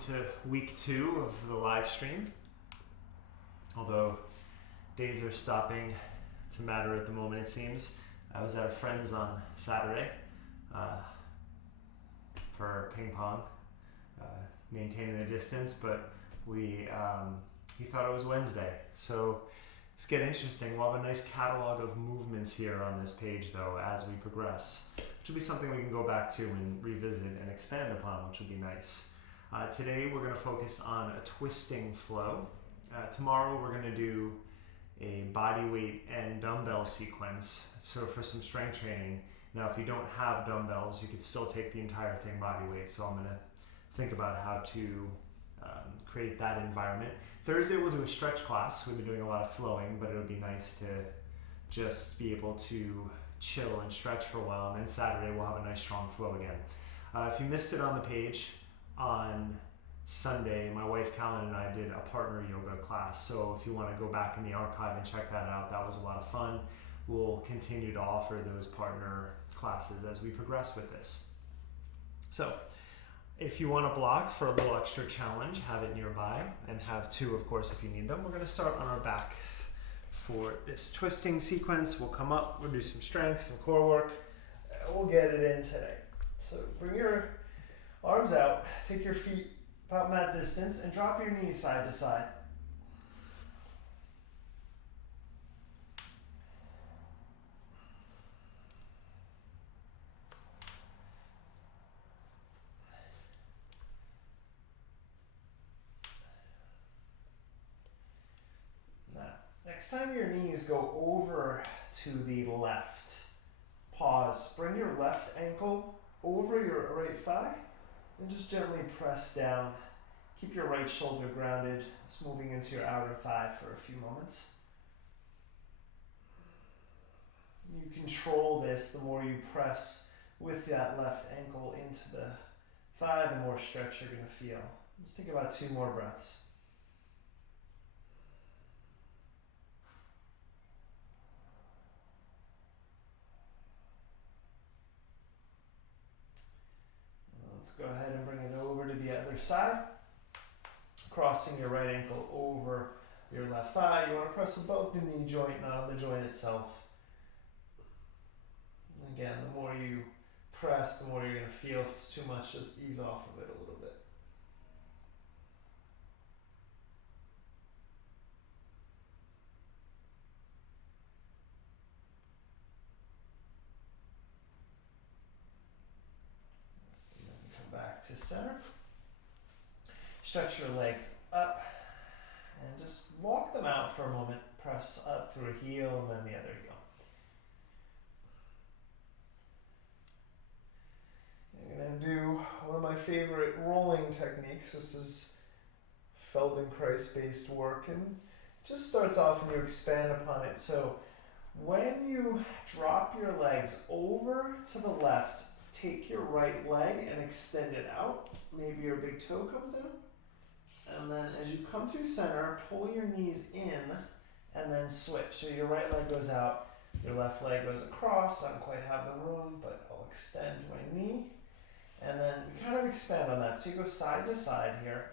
to week 2 of the live stream. Although days are stopping to matter at the moment, it seems. I was at a friend's on Saturday for ping pong, maintaining the distance, but he thought it was Wednesday. So it's getting interesting. We'll have a nice catalog of movements here on this page though as we progress, which will be something we can go back to and revisit and expand upon, which will be nice. Today we're going to focus on a twisting flow. Tomorrow we're going to do a body weight and dumbbell sequence, so for some strength training. Now if you don't have dumbbells, you could still take the entire thing body weight, so I'm going to think about how to create that environment. Thursday we'll do a stretch class. We've been doing a lot of flowing, but it would be nice to just be able to chill and stretch for a while, and then Saturday we'll have a nice strong flow again. If you missed it on the page, on Sunday, my wife Callan and I did a partner yoga class, so if you want to go back in the archive and check that out, that was a lot of fun. We'll continue to offer those partner classes as we progress with this. So if you want to block for a little extra challenge, have it nearby, and have 2 of course if you need them. We're going to start on our backs for this twisting sequence. We'll come up, we'll do some strength, some core work, we'll get it in today. So bring your arms out, take your feet about mat distance, and drop your knees side to side. Now, next time your knees go over to the left, pause. Bring your left ankle over your right thigh and just gently press down. Keep your right shoulder grounded. It's moving into your outer thigh for a few moments. You control this. The more you press with that left ankle into the thigh, the more stretch you're going to feel. Let's take about 2 more breaths. Let's go ahead and bring it over to the other side. Crossing your right ankle over your left thigh. You want to press above the knee joint, not on the joint itself. Again, the more you press, the more you're going to feel. If it's too much, just ease off of it a little bit. Back to center. Stretch your legs up and just walk them out for a moment. Press up through a heel and then the other heel. I'm going to do one of my favorite rolling techniques. This is Feldenkrais based work, and it just starts off and you expand upon it. So when you drop your legs over to the left, take your right leg and extend it out. Maybe your big toe comes in. And then as you come through center, pull your knees in and then switch. So your right leg goes out, your left leg goes across. I don't quite have the room, but I'll extend my knee. And then you kind of expand on that. So you go side to side here.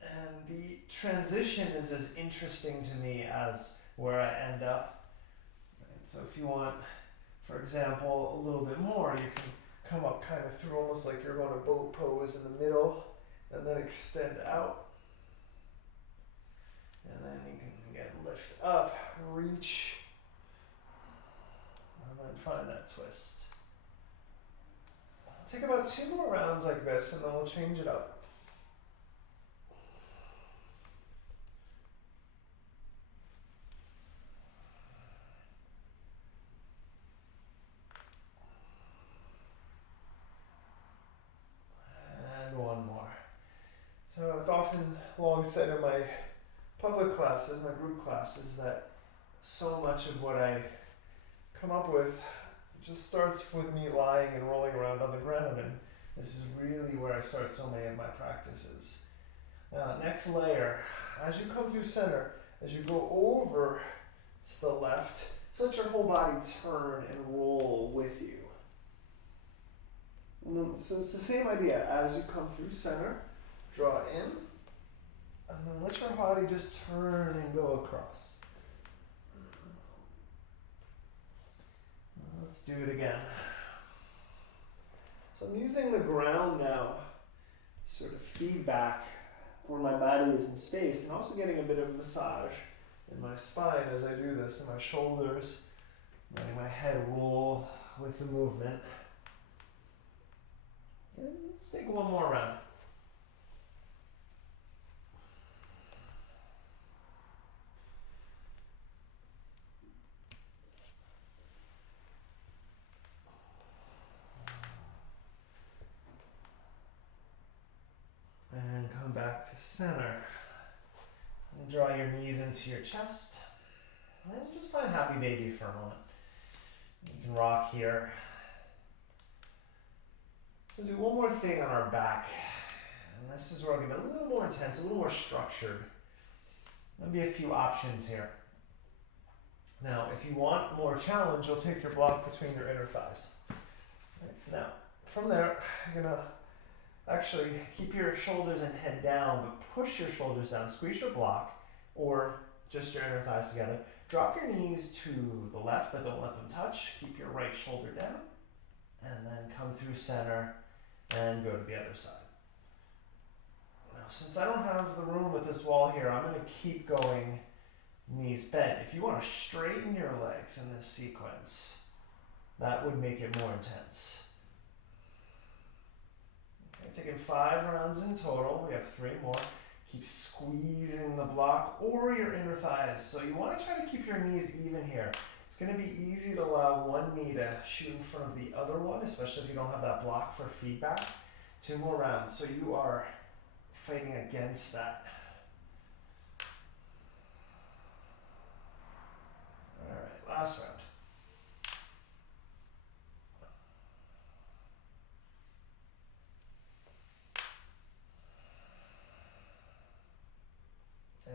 And the transition is as interesting to me as where I end up. Right? So if you want, for example, a little bit more, you can come up kind of through almost like you're going to boat pose in the middle and then extend out. And then you can again lift up, reach, and then find that twist. Take about 2 more rounds like this and then we'll change it up. So I've often long said in my public classes, my group classes, that so much of what I come up with just starts with me lying and rolling around on the ground, and this is really where I start so many of my practices. Now, next layer, as you come through center, as you go over to the left, so let your whole body turn and roll with you. So it's the same idea. As you come through center, draw in, and then let your body just turn and go across. Let's do it again. So I'm using the ground now, sort of feedback where my body is in space, and also getting a bit of massage in my spine as I do this, in my shoulders, letting my head roll with the movement. And let's take one more round. And come back to center. And draw your knees into your chest. And just find happy baby for a moment. You can rock here. So do one more thing on our back. And this is where I'll get a little more intense, a little more structured. There'll be a few options here. Now, if you want more challenge, you'll take your block between your inner thighs. Right. Now, from there, you're gonna actually keep your shoulders and head down, but push your shoulders down, squeeze your block, or just your inner thighs together. Drop your knees to the left, but don't let them touch. Keep your right shoulder down, and then come through center and go to the other side. Now, since I don't have the room with this wall here, I'm going to keep going knees bent. If you want to straighten your legs in this sequence, that would make it more intense. Okay, taking 5 rounds in total. We have 3 more. Keep squeezing the block or your inner thighs. So you want to try to keep your knees even here. It's going to be easy to allow one knee to shoot in front of the other one, especially if you don't have that block for feedback. 2 more rounds. So you are fighting against that. All right, last round.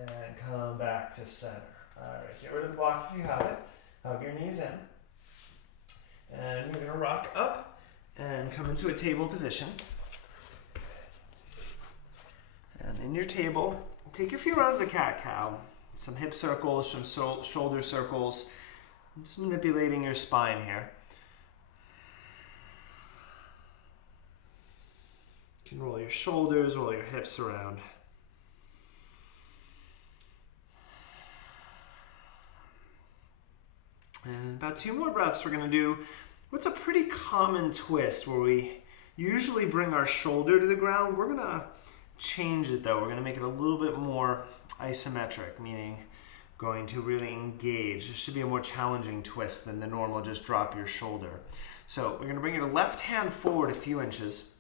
And come back to center. All right, get rid of the block if you have it. Hug your knees in. And you're gonna rock up and come into a table position. And in your table, take a few rounds of cat-cow. Some hip circles, some shoulder circles. I'm just manipulating your spine here. You can roll your shoulders, roll your hips around. And about 2 more breaths, we're gonna do what's a pretty common twist where we usually bring our shoulder to the ground. We're gonna change it though. We're gonna make it a little bit more isometric, meaning going to really engage. This should be a more challenging twist than the normal just drop your shoulder. So we're gonna bring your left hand forward a few inches,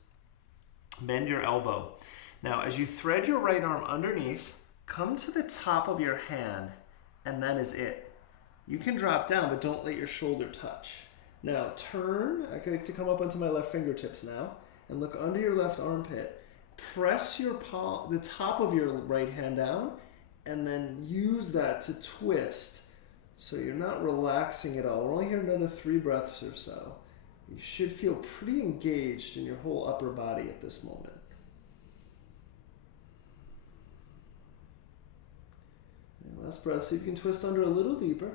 bend your elbow. Now as you thread your right arm underneath, come to the top of your hand, and that is it. You can drop down, but don't let your shoulder touch. Now turn, I like to come up onto my left fingertips now, and look under your left armpit. Press your palm, the top of your right hand down, and then use that to twist. So you're not relaxing at all. We're only here another 3 breaths or so. You should feel pretty engaged in your whole upper body at this moment. And last breath, see if you can twist under a little deeper.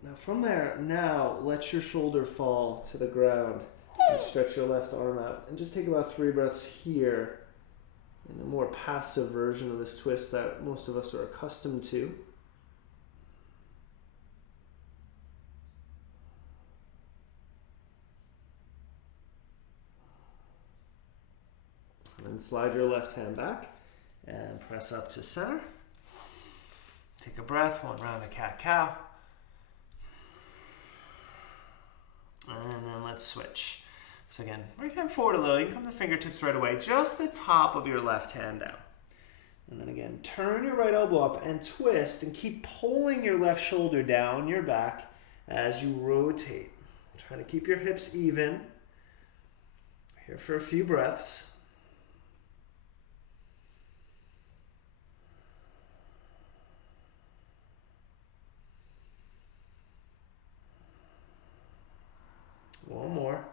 Now from there, now let your shoulder fall to the ground and stretch your left arm out. And just take about 3 breaths here in a more passive version of this twist that most of us are accustomed to. And then slide your left hand back and press up to center. Take a breath, 1 round of cat-cow. And then let's switch. So again, right hand forward a little. You can come to fingertips right away. Just the top of your left hand down. And then again, turn your right elbow up and twist and keep pulling your left shoulder down your back as you rotate. Try to keep your hips even. Here for a few breaths. One more.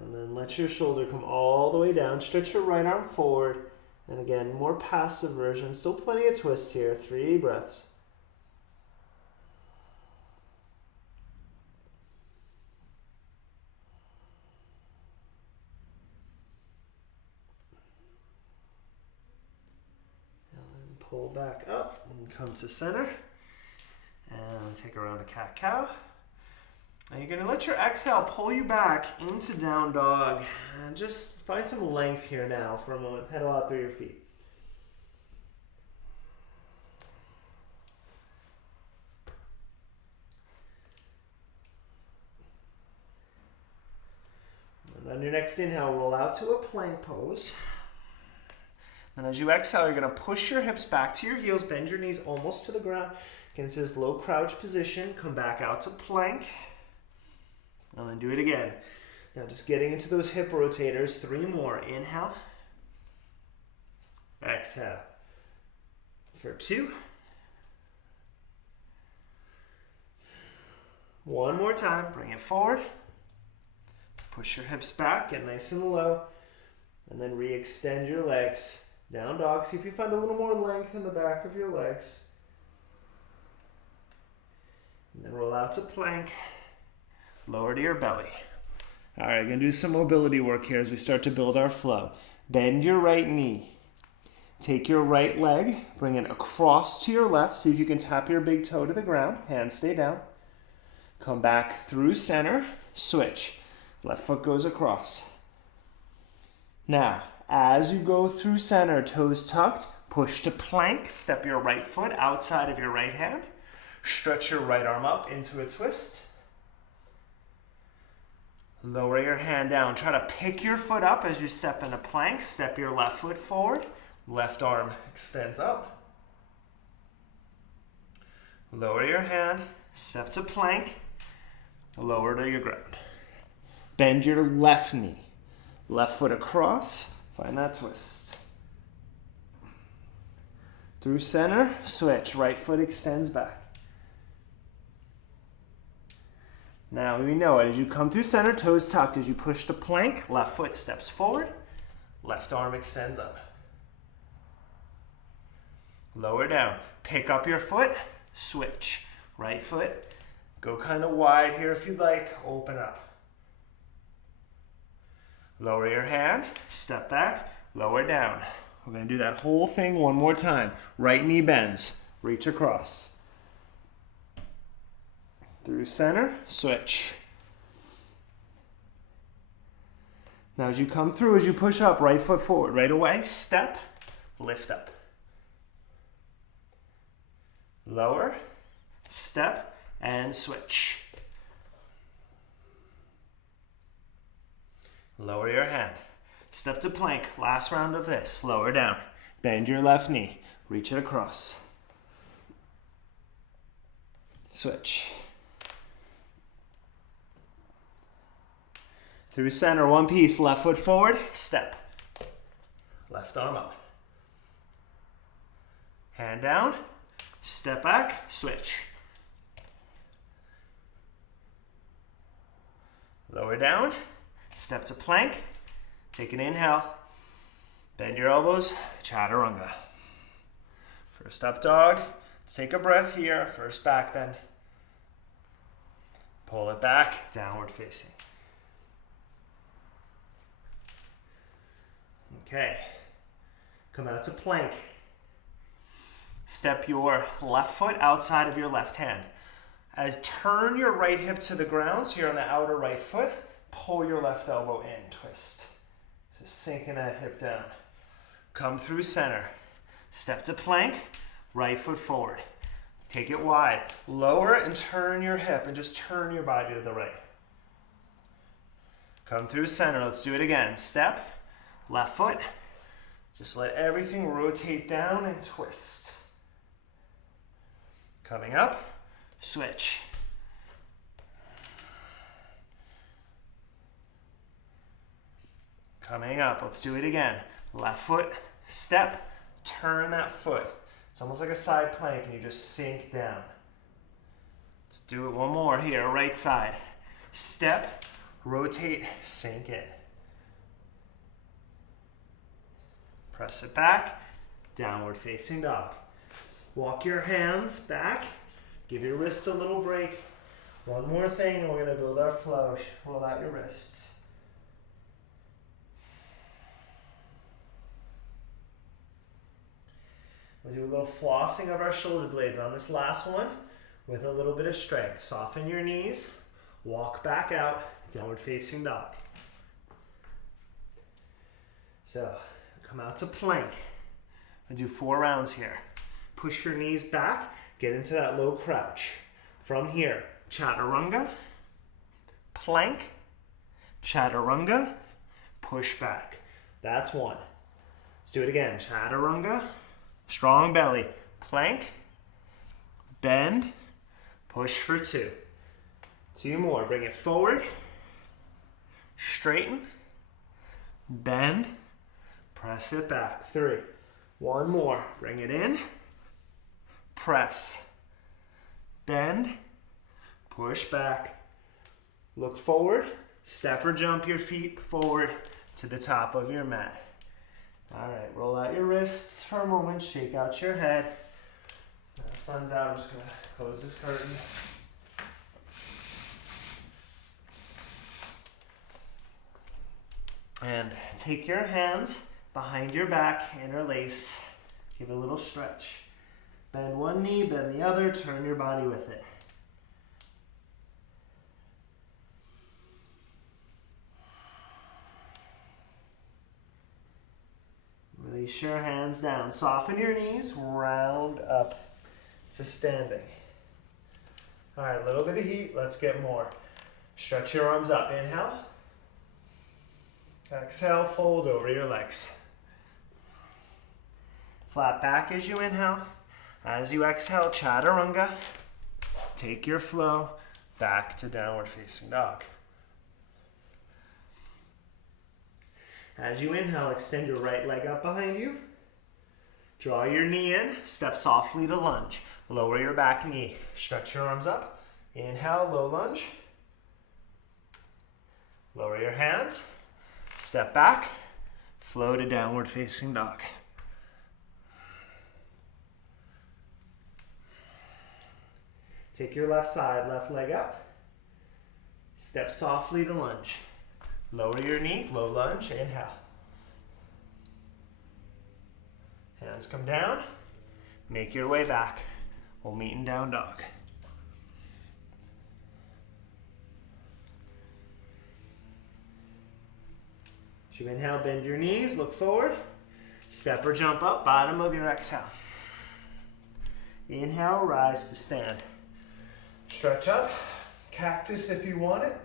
And then let your shoulder come all the way down. Stretch your right arm forward. And again, more passive version. Still plenty of twist here. 3 breaths. And then pull back up and come to center. And take a round of cat-cow. And you're going to let your exhale pull you back into down dog. And just find some length here now for a moment. Pedal out through your feet. And on your next inhale, roll out to a plank pose. And as you exhale, you're going to push your hips back to your heels. Bend your knees almost to the ground. Get into this low crouch position. Come back out to plank. And then do it again. Now just getting into those hip rotators. 3 more. Inhale. Exhale. For 2. 1 more time. Bring it forward. Push your hips back. Get nice and low. And then re-extend your legs. Down dog. See if you find a little more length in the back of your legs. And then roll out to plank. Lower to your belly. All right, going to do some mobility work here as we start to build our flow. Bend your right knee. Take your right leg, bring it across to your left. See if you can tap your big toe to the ground. Hands stay down. Come back through center. Switch. Left foot goes across. Now, as you go through center, toes tucked, push to plank. Step your right foot outside of your right hand. Stretch your right arm up into a twist. Lower your hand down. Try to pick your foot up as you step into plank. Step your left foot forward. Left arm extends up. Lower your hand. Step to plank. Lower to your ground. Bend your left knee. Left foot across. Find that twist. Through center. Switch. Right foot extends back. Now we know it. As you come through center, toes tucked. As you push to plank, left foot steps forward. Left arm extends up. Lower down. Pick up your foot. Switch. Right foot. Go kind of wide here if you'd like. Open up. Lower your hand. Step back. Lower down. We're going to do that whole thing one more time. Right knee bends. Reach across. Through center, switch. Now as you come through, as you push up, right foot forward, right away, step, lift up. Lower, step, and switch. Lower your hand. Step to plank, last round of this. Lower down. Bend your left knee. Reach it across. Switch. Through center, one piece. Left foot forward, step. Left arm up. Hand down, step back, switch. Lower down, step to plank. Take an inhale. Bend your elbows, chaturanga. First up dog. Let's take a breath here. First back bend. Pull it back, downward facing. Okay. Come out to plank. Step your left foot outside of your left hand. Turn your right hip to the ground, so you're on the outer right foot. Pull your left elbow in, twist. Just sinking that hip down. Come through center. Step to plank, right foot forward. Take it wide. Lower and turn your hip and just turn your body to the right. Come through center. Let's do it again. Step, left foot. Just let everything rotate down and twist. Coming up, switch. Coming up, let's do it again. Left foot, step, turn that foot. It's almost like a side plank and you just sink down. Let's do it one more here, right side. Step, rotate, sink in. Press it back, downward facing dog. Walk your hands back, give your wrist a little break. One more thing and we're gonna build our flow. Roll out your wrists. We'll do a little flossing of our shoulder blades on this last one with a little bit of strength. Soften your knees, walk back out, downward facing dog. So, come out to plank. We'll do 4 rounds here. Push your knees back, get into that low crouch. From here, chaturanga, plank, chaturanga, push back. That's 1. Let's do it again. Chaturanga, strong belly, plank, bend, push for 2. 2 more. Bring it forward, straighten, bend, press it back. 3. 1 more. Bring it in, press, bend, push back, look forward, step or jump your feet forward to the top of your mat. All right, roll out your wrists for a moment, shake out your head. Now the sun's out, I'm just gonna close this curtain. And take your hands behind your back, interlace, give a little stretch. Bend one knee, bend the other, turn your body with it. Release your hands down. Soften your knees, round up to standing. All right, a little bit of heat, let's get more. Stretch your arms up, inhale. Exhale, fold over your legs. Flat back as you inhale. As you exhale, chaturanga. Take your flow back to downward facing dog. As you inhale, extend your right leg up behind you. Draw your knee in, step softly to lunge. Lower your back knee. Stretch your arms up. Inhale, low lunge. Lower your hands. Step back. Flow to downward facing dog. Take your left side, left leg up. Step softly to lunge. Lower your knee, low lunge, inhale. Hands come down. Make your way back. We'll meet in down dog. As you inhale, bend your knees, look forward. Step or jump up, bottom of your exhale. Inhale, rise to stand. Stretch up, cactus if you want it.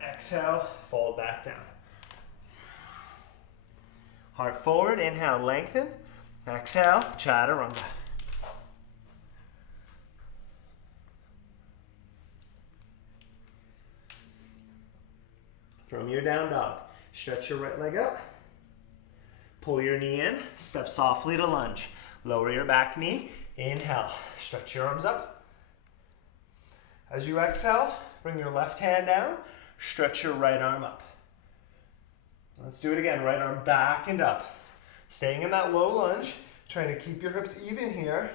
Exhale, fold back down. Heart forward, inhale, lengthen. Exhale, chaturanga. From your down dog, stretch your right leg up. Pull your knee in, step softly to lunge. Lower your back knee, inhale, stretch your arms up. As you exhale, bring your left hand down, stretch your right arm up. Let's do it again, right arm back and up. Staying in that low lunge, trying to keep your hips even here.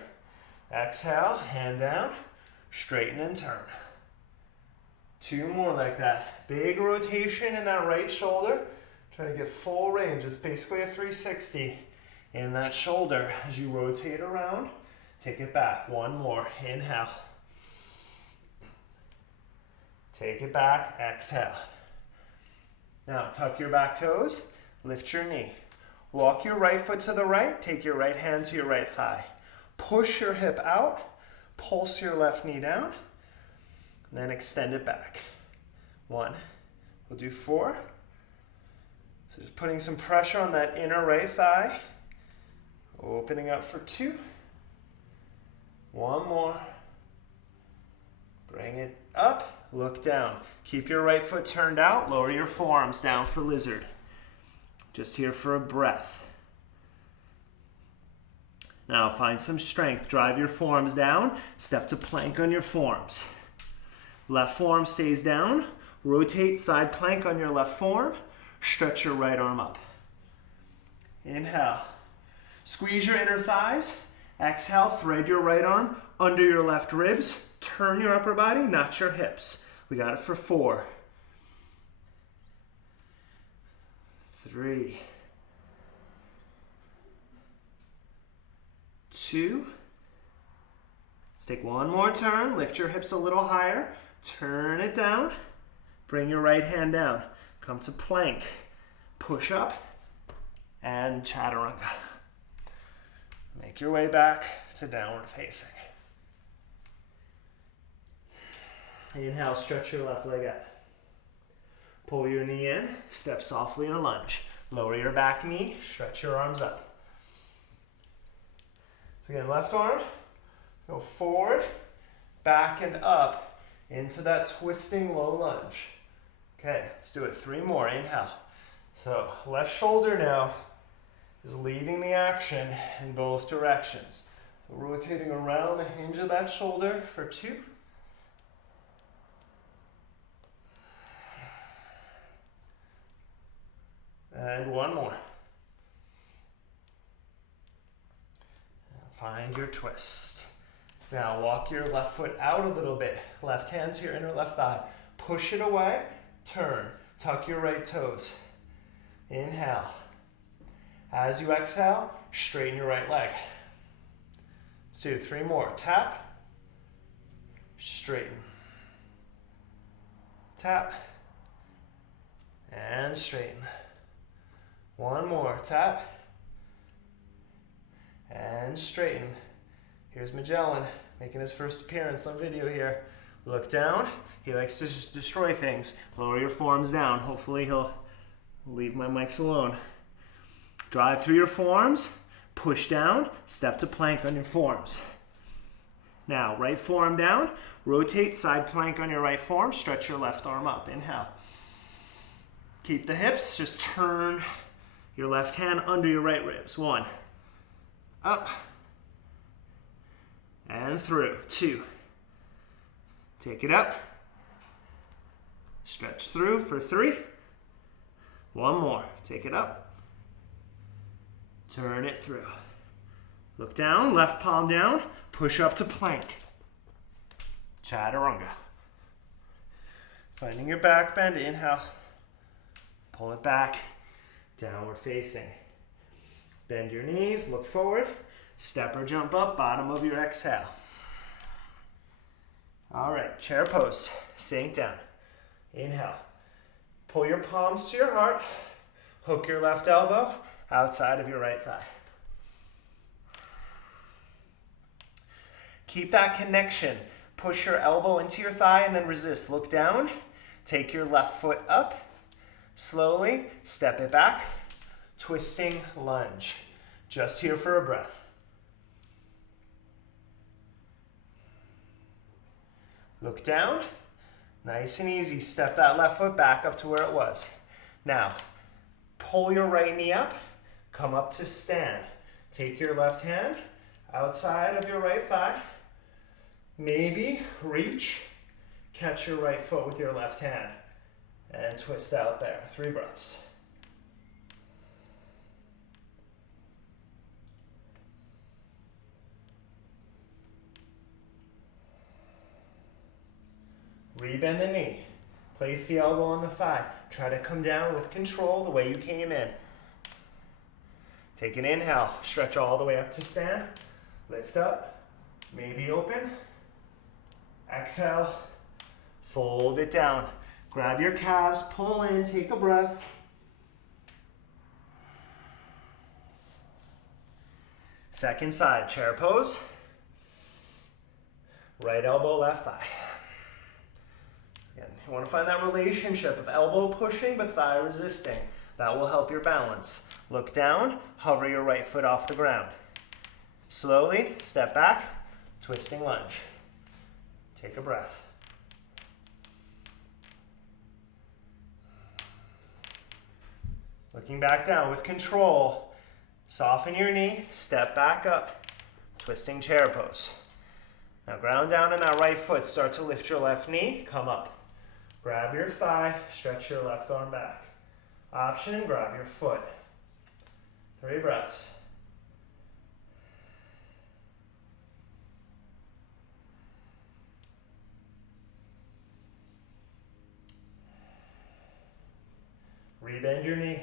Exhale, hand down, straighten and turn. 2 more like that. Big rotation in that right shoulder. Trying to get full range. It's basically a 360 in that shoulder. As you rotate around, take it back. 1 more. Inhale. Take it back. Exhale. Now tuck your back toes. Lift your knee. Walk your right foot to the right. Take your right hand to your right thigh. Push your hip out. Pulse your left knee down. And then extend it back. 1. We'll do 4. So just putting some pressure on that inner right thigh. Opening up for 2. 1 more. Bring it up. Look down. Keep your right foot turned out. Lower your forearms down for lizard. Just here for a breath. Now find some strength. Drive your forearms down. Step to plank on your forearms. Left forearm stays down. Rotate side plank on your left forearm. Stretch your right arm up. Inhale. Squeeze your inner thighs. Exhale, thread your right arm under your left ribs. Turn your upper body, not your hips. We got it for 4, 3, 2. Let's take one more turn. Lift your hips a little higher. Turn it down. Bring your right hand down. Come to plank. Push up and chaturanga. Make your way back to downward facing. Inhale, stretch your left leg out. Pull your knee in, step softly in a lunge. Lower your back knee, stretch your arms up. So again, left arm, go forward, back and up into that twisting low lunge. Okay, let's do it 3 more. Inhale. So left shoulder now is leading the action in both directions. So rotating around the hinge of that shoulder for 2. And 1 more. Find your twist. Now walk your left foot out a little bit. Left hand to your inner left thigh. Push it away. Turn. Tuck your right toes. Inhale. As you exhale, straighten your right leg. Let's do 3 more. Tap. Straighten. Tap. And straighten. 1 more. Tap. And straighten. Here's Magellan making his first appearance on video here. Look down. He likes to just destroy things. Lower your forearms down. Hopefully he'll leave my mics alone. Drive through your forearms. Push down. Step to plank on your forearms. Now, right forearm down. Rotate side plank on your right forearm. Stretch your left arm up. Inhale. Keep the hips. Just turn your left hand under your right ribs. 1. Up. And through. 2. Take it up. Stretch through for 3. 1 more. Take it up. Turn it through. Look down. Left palm down. Push up to plank. Chaturanga. Finding your back bend. Inhale. Pull it back. Downward facing. Bend your knees, look forward. Step or jump up, bottom of your exhale. All right, chair pose. Sink down. Inhale. Pull your palms to your heart. Hook your left elbow outside of your right thigh. Keep that connection. Push your elbow into your thigh and then resist. Look down. Take your left foot up. Slowly step it back, twisting lunge. Just here for a breath. Look down, nice and easy. Step that left foot back up to where it was. Now, pull your right knee up, come up to stand. Take your left hand outside of your right thigh. Maybe reach, catch your right foot with your left hand. And twist out there. 3 breaths. Rebend the knee. Place the elbow on the thigh. Try to come down with control the way you came in. Take an inhale. Stretch all the way up to stand. Lift up. Maybe open. Exhale. Fold it down. Grab your calves, pull in, take a breath. Second side, chair pose. Right elbow, left thigh. Again, you want to find that relationship of elbow pushing but thigh resisting. That will help your balance. Look down, hover your right foot off the ground. Slowly, step back, twisting lunge. Take a breath. Looking back down with control. Soften your knee, step back up. Twisting chair pose. Now ground down in that right foot. Start to lift your left knee. Come up. Grab your thigh. Stretch your left arm back. Option, grab your foot. 3 breaths. Rebend your knee.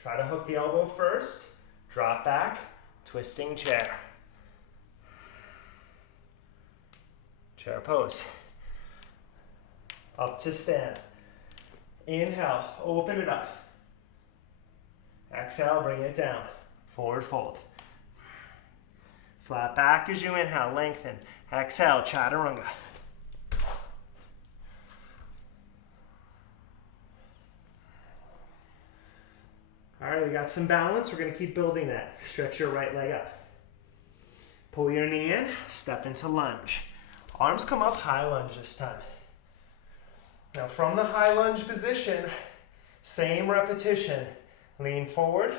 Try to hook the elbow first. Drop back. Twisting chair. Chair pose. Up to stand. Inhale, open it up. Exhale, bring it down. Forward fold. Flat back as you inhale, lengthen. Exhale, chaturanga. All right, we got some balance. We're going to keep building that. Stretch your right leg up. Pull your knee in, step into lunge. Arms come up, high lunge this time. Now from the high lunge position, same repetition. Lean forward,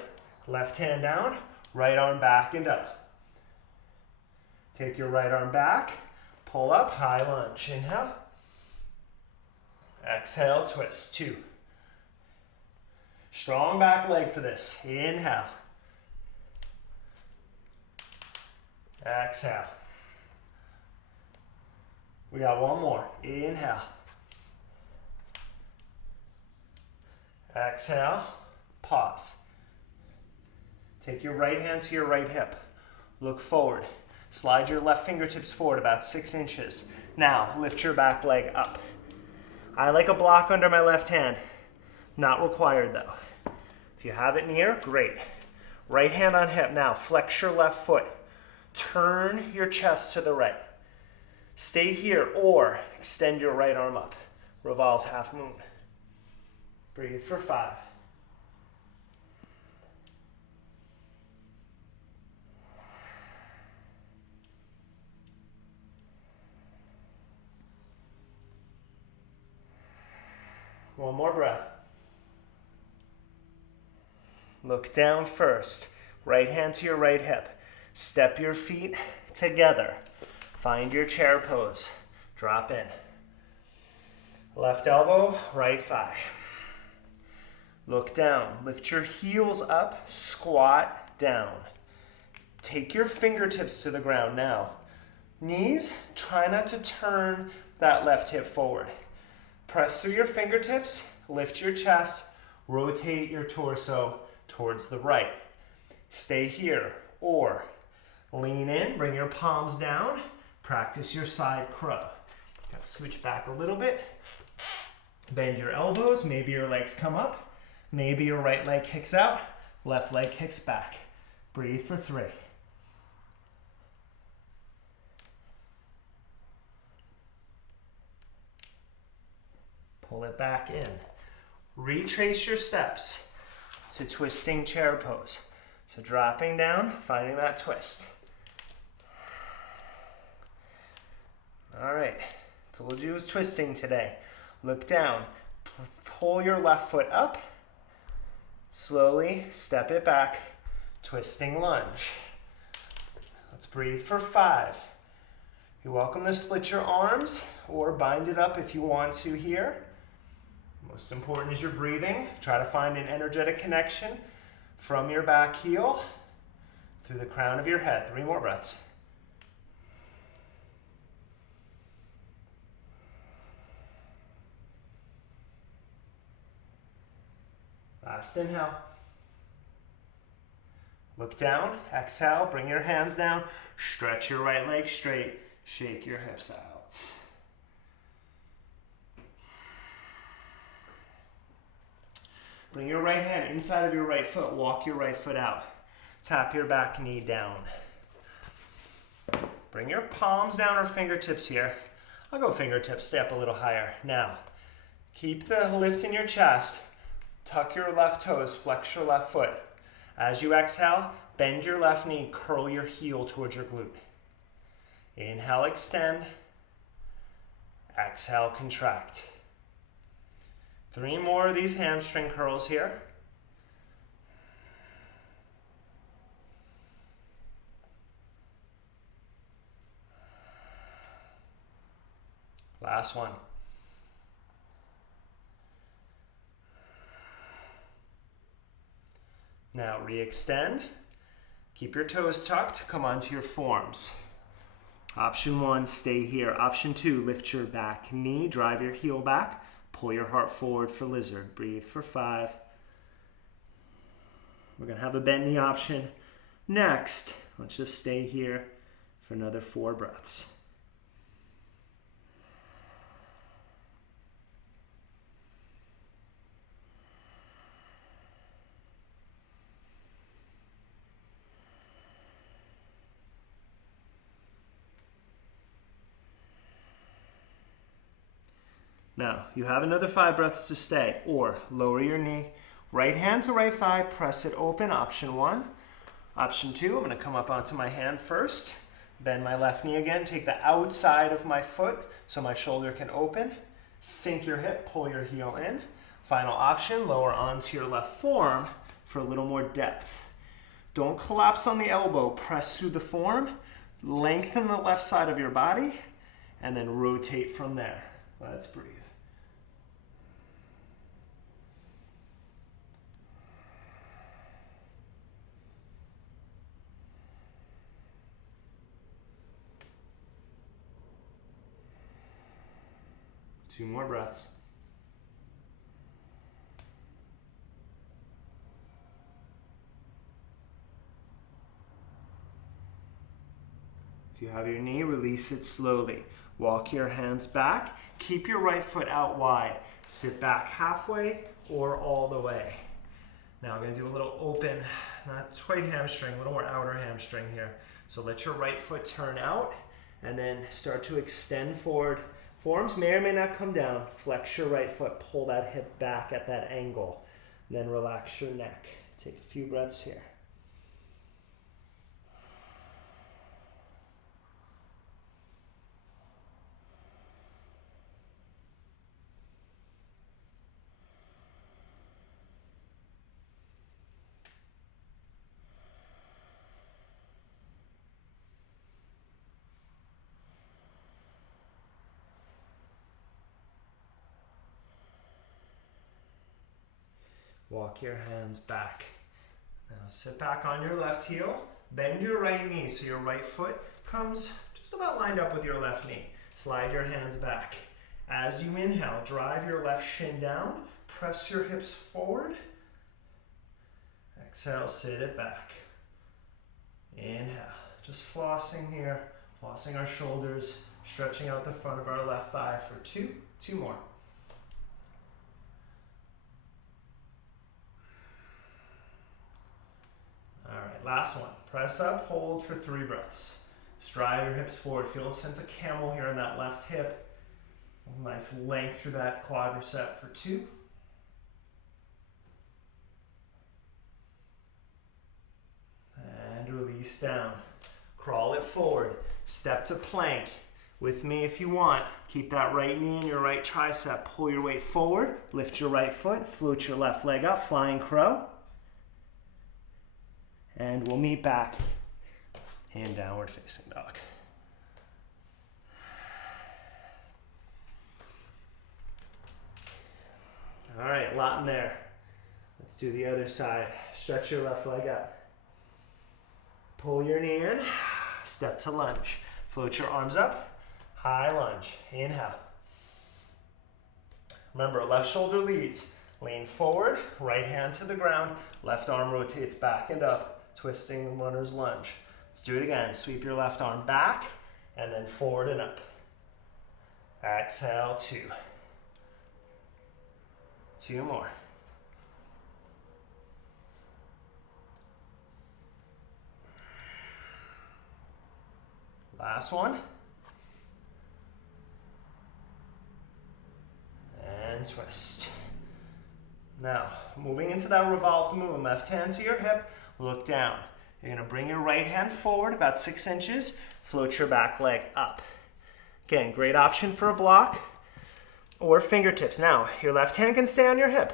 left hand down, right arm back and up. Take your right arm back, pull up, high lunge. Inhale. Exhale, twist. 2. Strong back leg for this. Inhale. Exhale. We got one more. Inhale. Exhale. Pause. Take your right hand to your right hip. Look forward. Slide your left fingertips forward about 6 inches. Now, lift your back leg up. I like a block under my left hand. Not required though. If you have it near, great. Right hand on hip. Now, flex your left foot. Turn your chest to the right. Stay here or extend your right arm up. Revolved half moon. Breathe for 5. One more breath. Look down first. Right hand to your right hip. Step your feet together. Find your chair pose. Drop in. Left elbow, right thigh. Look down. Lift your heels up. Squat down. Take your fingertips to the ground now. Knees, try not to turn that left hip forward. Press through your fingertips. Lift your chest. Rotate your torso towards the right. Stay here or lean in. Bring your palms down. Practice your side crow. Gotta scooch back a little bit. Bend your elbows. Maybe your legs come up. Maybe your right leg kicks out. Left leg kicks back. Breathe for 3. Pull it back in. Retrace your steps to twisting chair pose. So dropping down, finding that twist. All right, told you it was twisting today. Look down, pull your left foot up. Slowly step it back, twisting lunge. Let's breathe for 5. You're welcome to split your arms or bind it up if you want to here. Most important is your breathing. Try to find an energetic connection from your back heel through the crown of your head. 3 more breaths. Last inhale. Look down, exhale, bring your hands down, stretch your right leg straight, shake your hips out. Bring your right hand inside of your right foot, walk your right foot out. Tap your back knee down. Bring your palms down or fingertips here. I'll go fingertips, stay up a little higher. Now, keep the lift in your chest. Tuck your left toes, flex your left foot. As you exhale, bend your left knee, curl your heel towards your glute. Inhale, extend. Exhale, contract. 3 more of these hamstring curls here. Last one. Now re-extend. Keep your toes tucked. Come onto your forms. Option 1, stay here. Option 2, lift your back knee, drive your heel back, pull your heart forward for lizard. Breathe for 5. We're going to have a bent knee option next. Let's just stay here for another 4 breaths. Now, you have another 5 breaths to stay, or lower your knee, right hand to right thigh, press it open, option 1. Option 2, I'm going to come up onto my hand first, bend my left knee again, take the outside of my foot so my shoulder can open, sink your hip, pull your heel in. Final option, lower onto your left forearm for a little more depth. Don't collapse on the elbow, press through the form, lengthen the left side of your body, and then rotate from there. Let's breathe. Two more breaths. If you have your knee, release it slowly. Walk your hands back. Keep your right foot out wide. Sit back halfway or all the way. Now I'm going to do a little open, not quite hamstring, a little more outer hamstring here. So let your right foot turn out and then start to extend forward. Forearms may or may not come down. Flex your right foot, pull that hip back at that angle. Then relax your neck. Take a few breaths here. Walk your hands back. Now sit back on your left heel. Bend your right knee so your right foot comes just about lined up with your left knee. Slide your hands back. As you inhale, drive your left shin down. Press your hips forward. Exhale, sit it back. Inhale. Just flossing here. Flossing our shoulders. Stretching out the front of our left thigh for 2. 2 more. All right, last one. Press up, hold for 3 breaths. Just drive your hips forward. Feel a sense of camel here in that left hip. A nice length through that quadricep for 2. And release down. Crawl it forward. Step to plank. With me if you want. Keep that right knee and your right tricep. Pull your weight forward. Lift your right foot. Float your left leg up. Flying crow. And we'll meet back in downward facing dog. All right, a lot in there. Let's do the other side. Stretch your left leg up. Pull your knee in. Step to lunge. Float your arms up. High lunge. Inhale. Remember, left shoulder leads. Lean forward, right hand to the ground. Left arm rotates back and up. Twisting runner's lunge. Let's do it again. Sweep your left arm back and then forward and up. Exhale, 2. 2 more. Last one. And twist. Now, moving into that revolved moon, left hand to your hip. Look down. You're going to bring your right hand forward about 6 inches. Float your back leg up. Again, great option for a block or fingertips. Now, your left hand can stay on your hip.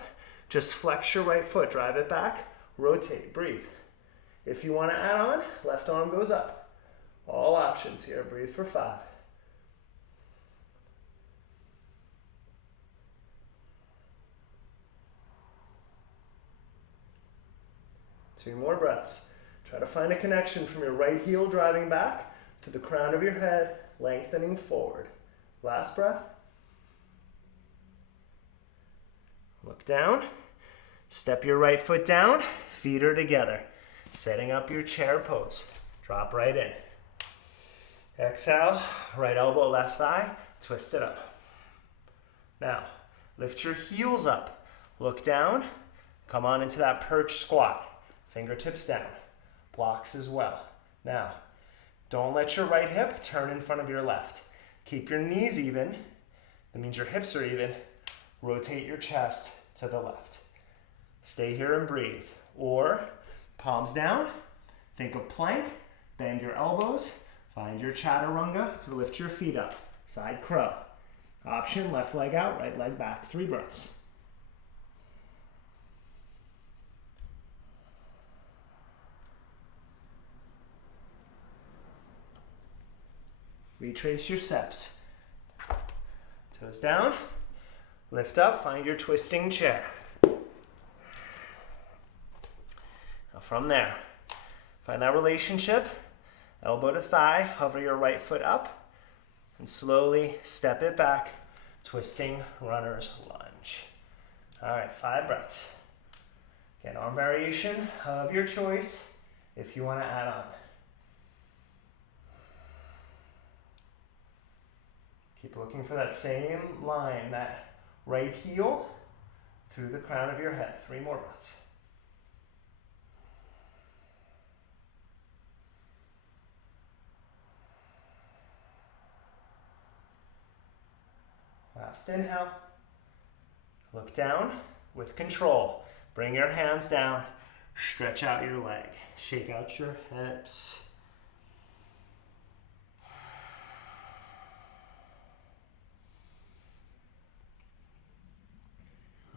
Just flex your right foot. Drive it back. Rotate. Breathe. If you want to add on, left arm goes up. All options here. Breathe for 5. 2 more breaths. Try to find a connection from your right heel driving back to the crown of your head, lengthening forward. Last breath. Look down. Step your right foot down. Feet are together. Setting up your chair pose. Drop right in. Exhale. Right elbow, left thigh. Twist it up. Now, lift your heels up. Look down. Come on into that perch squat. Fingertips down. Blocks as well. Now, don't let your right hip turn in front of your left. Keep your knees even. That means your hips are even. Rotate your chest to the left. Stay here and breathe. Or, palms down. Think of plank. Bend your elbows. Find your chaturanga to lift your feet up. Side crow. Option, left leg out, right leg back. 3 breaths. Retrace your steps. Toes down. Lift up, find your twisting chair. Now from there, find that relationship. Elbow to thigh, hover your right foot up, and slowly step it back, twisting runner's lunge. All right, 5 breaths. Again, arm variation of your choice if you want to add on. Keep looking for that same line, that right heel through the crown of your head. 3 more breaths. Last inhale. Look down with control. Bring your hands down. Stretch out your leg. Shake out your hips.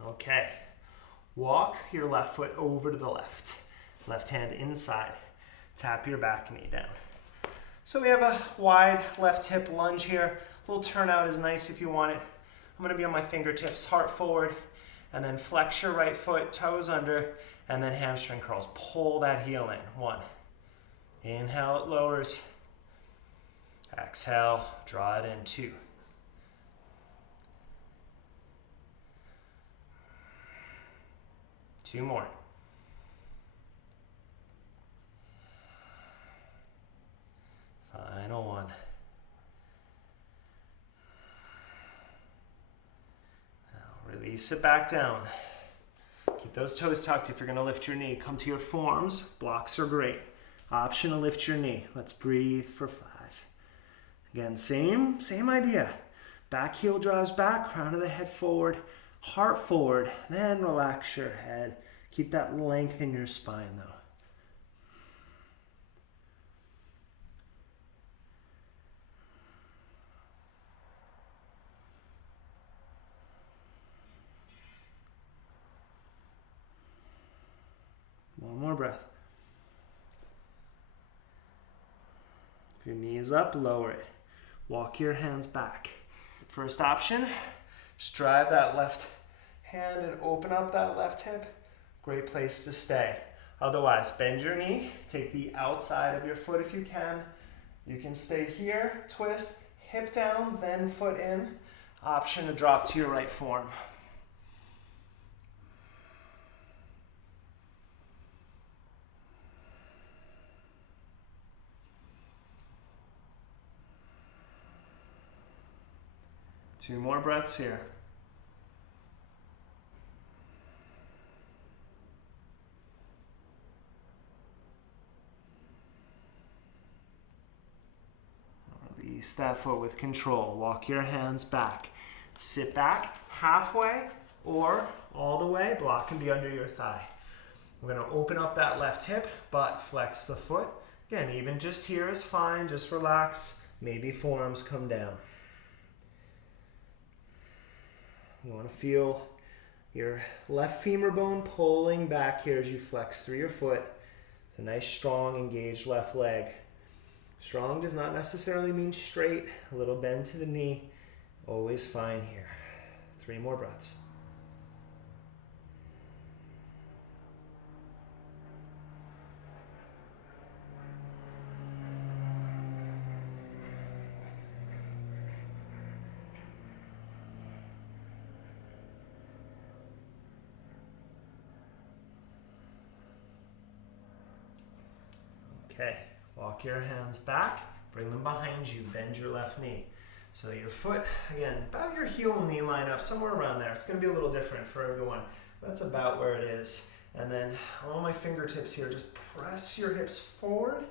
Okay. Walk your left foot over to the left. Left hand inside. Tap your back knee down. So we have a wide left hip lunge here. A little turnout is nice if you want it. I'm going to be on my fingertips, heart forward, and then flex your right foot, toes under, and then hamstring curls. Pull that heel in. 1. Inhale, it lowers. Exhale, draw it in. 2. Two more. Final 1. Release it back down. Keep those toes tucked if you're going to lift your knee. Come to your forearms. Blocks are great. Option to lift your knee. Let's breathe for 5. Again, same idea. Back heel drives back, crown of the head forward, heart forward, then relax your head. Keep that length in your spine though. One more breath. If your knee is up, lower it. Walk your hands back. First option, just drive that left hand and open up that left hip. Great place to stay. Otherwise, bend your knee, take the outside of your foot if you can. You can stay here, twist, hip down, then foot in. Option to drop to your right forearm. Two more breaths here. Release that foot with control. Walk your hands back. Sit back halfway or all the way. Block can be under your thigh. We're going to open up that left hip, but flex the foot. Again, even just here is fine. Just relax. Maybe forearms come down. You want to feel your left femur bone pulling back here as you flex through your foot. It's a nice, strong, engaged left leg. Strong does not necessarily mean straight. A little bend to the knee. Always fine here. 3 more breaths. Okay, walk your hands back, bring them behind you, bend your left knee. So your foot, again, about your heel and knee line up, somewhere around there. It's gonna be a little different for everyone. That's about where it is. And then on my fingertips here, just press your hips forward.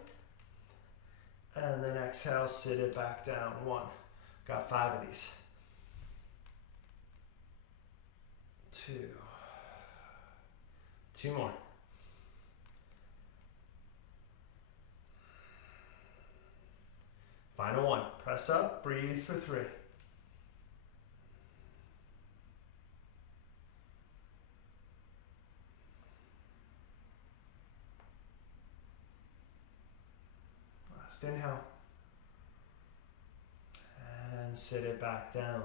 And then exhale, sit it back down. 1. Got 5 of these. 2. 2 more. Final 1. Press up, breathe for 3. Last inhale. And sit it back down.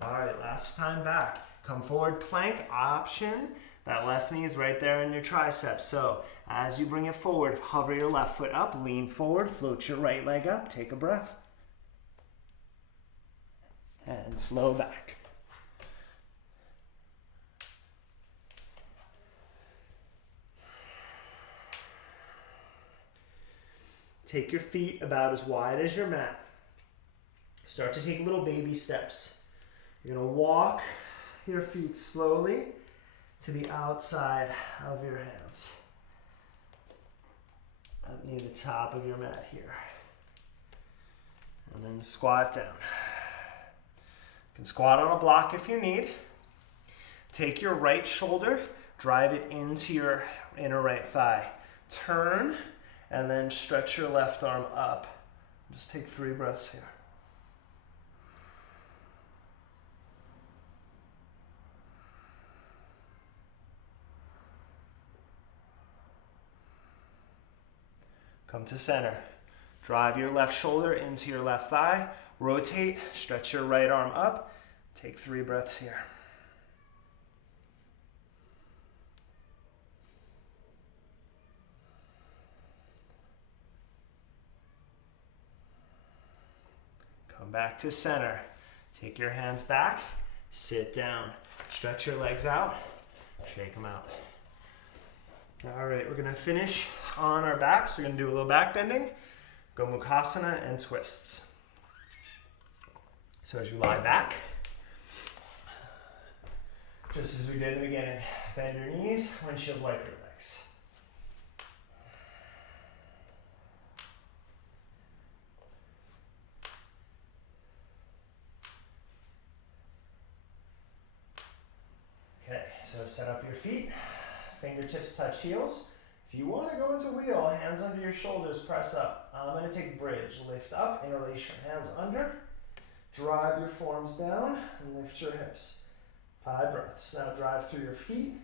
All right, last time back. Come forward, plank option. That left knee is right there in your triceps. So as you bring it forward, hover your left foot up, lean forward, float your right leg up, take a breath. And flow back. Take your feet about as wide as your mat. Start to take little baby steps. You're gonna walk your feet slowly to the outside of your hands. Up near the top of your mat here. And then squat down. You can squat on a block if you need. Take your right shoulder, drive it into your inner right thigh. Turn, and then stretch your left arm up. Just take 3 breaths here. Come to center. Drive your left shoulder into your left thigh. Rotate, stretch your right arm up. Take 3 breaths here. Come back to center. Take your hands back, sit down. Stretch your legs out, shake them out. All right, we're gonna finish on our backs. We're gonna do a little back bending, Gomukhasana and twists. So as you lie back, just as we did in the beginning, bend your knees, windshield wipe your legs. Okay, so set up your feet, fingertips touch heels. If you want to go into wheel, hands under your shoulders, press up. I'm going to take bridge, lift up, interlace your hands under, drive your forearms down, and lift your hips. 5 breaths. Now drive through your feet,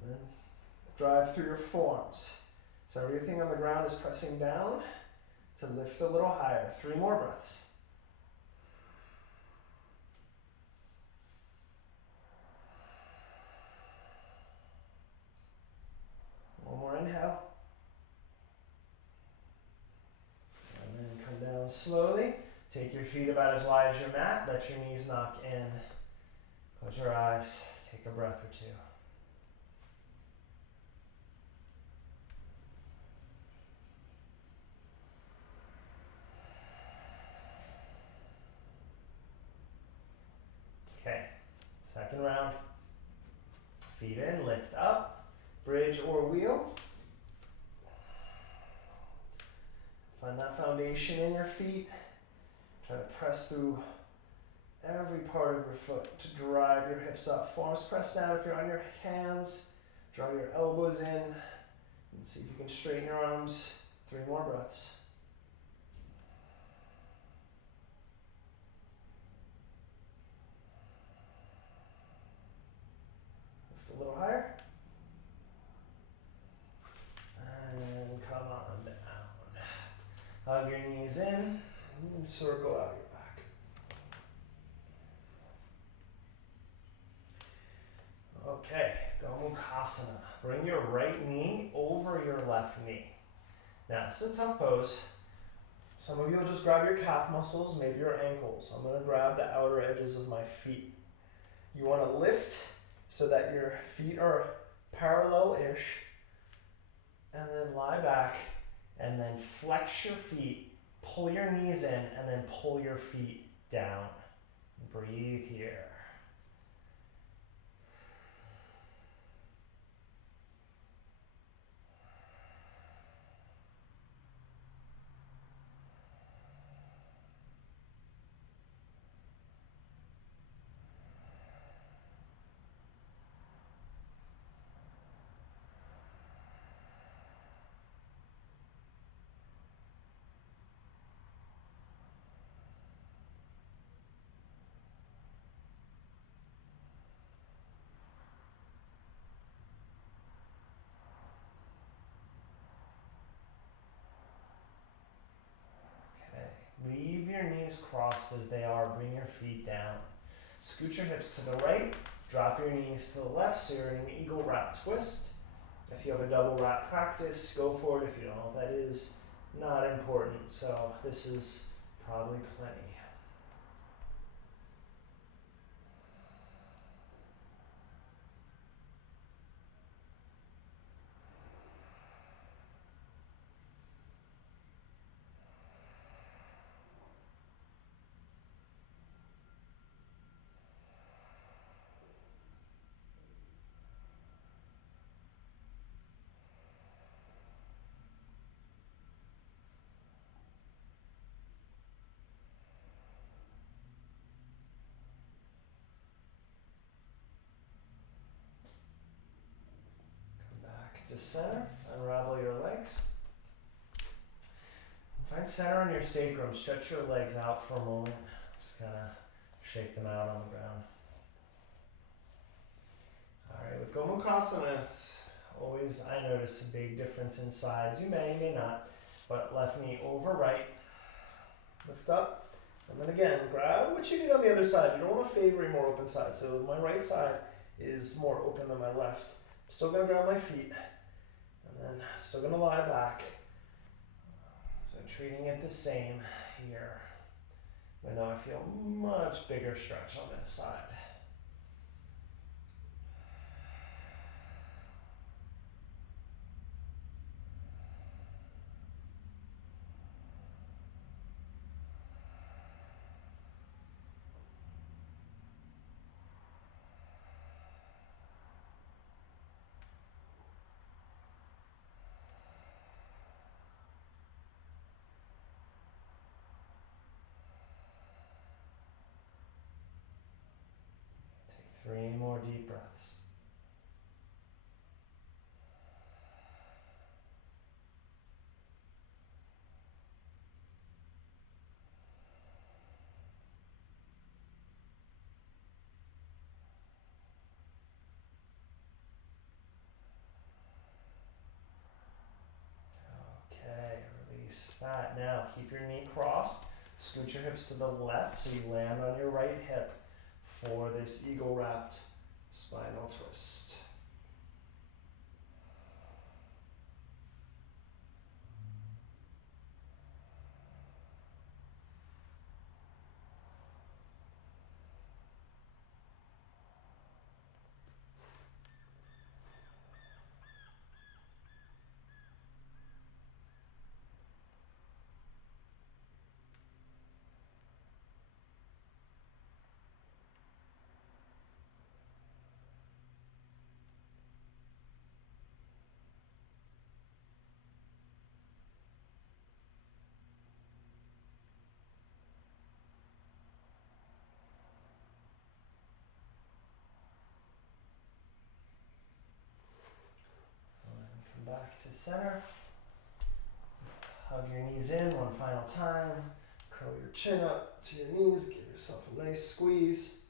and then drive through your forearms. So everything on the ground is pressing down to lift a little higher. 3 more breaths. One more inhale. And then come down slowly. Take your feet about as wide as your mat. Let your knees knock in. Close your eyes. Take a breath or 2. Okay, second round. Feet in, lift up, bridge or wheel. Find that foundation in your feet. Try to press through every part of your foot to drive your hips up. Forearms press down if you're on your hands. Draw your elbows in and see if you can straighten your arms. 3 more breaths. Lift a little higher. And come on down. Hug your knees in and circle out your back. Okay, Gomukhasana. Bring your right knee over your left knee. Now, this is a tough pose. Some of you will just grab your calf muscles, maybe your ankles. I'm going to grab the outer edges of my feet. You want to lift so that your feet are parallel-ish, and then lie back And then flex your feet, pull your knees in, and then pull your feet down. Breathe here. Leave your knees crossed as they are. Bring your feet down. Scoot your hips to the right. Drop your knees to the left so you're in an eagle wrap twist. If you have a double wrap practice, go for it. If you don't, that is not important. So this is probably plenty. To center, unravel your legs. Find center on your sacrum. Stretch your legs out for a moment. Just kind of shake them out on the ground. All right, with Gomukhasana, always I notice a big difference in size. You may not, but left knee over right. Lift up, and then again, grab what you did on the other side. You don't want to favor a more open side. So my right side is more open than my left. I'm still going to grab my feet. And then still gonna lie back. So treating it the same here. Even though I feel much bigger stretch on this side. Three more deep breaths. Okay, release that. Now keep your knee crossed. Scoot your hips to the left so you land on your right hip for this eagle wrapped spinal twist. Back to center. Hug your knees in one final time. Curl your chin up to your knees. Give yourself a nice squeeze.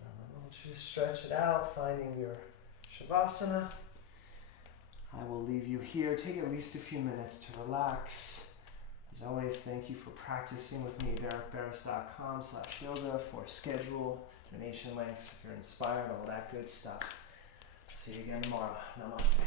And then I want you to stretch it out, finding your Shavasana. I will leave you here. Take at least a few minutes to relax. As always, thank you for practicing with me. DerekBarris.com/yoga for schedule, donation links if you're inspired, all that good stuff. See you again tomorrow. Namaste.